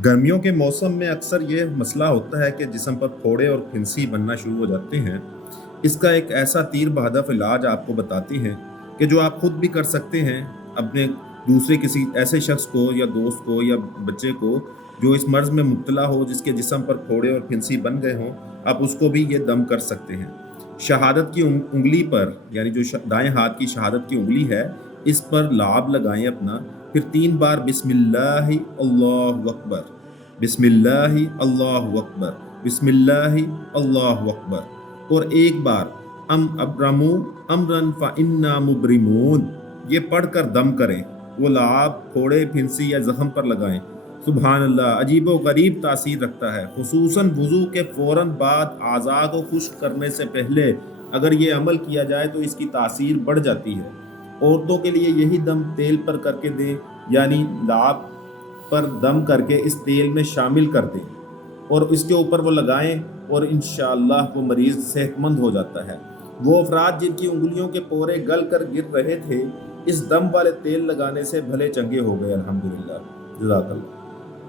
गर्मियों के मौसम में अक्सर ये मसला होता है कि जिस्म पर फोड़े और फिंसी बनना शुरू हो जाते हैं। इसका एक ऐसा तीर बहदफ इलाज आपको बताते हैं कि जो आप खुद भी कर सकते हैं अपने दूसरे किसी ऐसे शख्स को या दोस्त को या बच्चे को जो इस मर्ज़ में मुब्तला हो, जिसके जिस्म पर फोड़े और फिंसी बन गए हों, आप उसको भी ये दम कर सकते हैं। शहादत की उंगली पर, यानी जो दाएं हाथ की शहादत की उंगली है, इस पर लाभ लगाएं अपना, फिर 3 बार बिस्मिल्लाहि अल्लाहु अकबर, बिस्मिल्लाहि अल्लाहु अकबर, बिस्मिल्लाहि अल्लाहु अकबर और एक बार अम अब्रमू अमरन फ इन्ना मुब्रिमून, ये पढ़कर दम करें। वो लाभ फोड़े फिंसी या जख्म पर लगाएं। सुबहान अल्लाह, अजीबो गरीब तासीर रखता है। खुसूसन वुज़ू के फ़ौरन बाद आज़ा को खुश्क करने से पहले अगर ये अमल किया जाए तो इसकी तासीर बढ़ जाती है। औरतों के लिए यही दम तेल पर करके दें, यानी लाभ पर दम करके इस तेल में शामिल कर दें और इसके ऊपर वो लगाएं और इंशाअल्लाह वो मरीज़ सेहतमंद हो जाता है। वो अफराद जिनकी उंगलियों के पोरे गल कर गिर रहे थे, इस दम वाले तेल लगाने से भले चंगे हो गए अल्हम्दुलिल्लाह। जज़ाकल्लाह।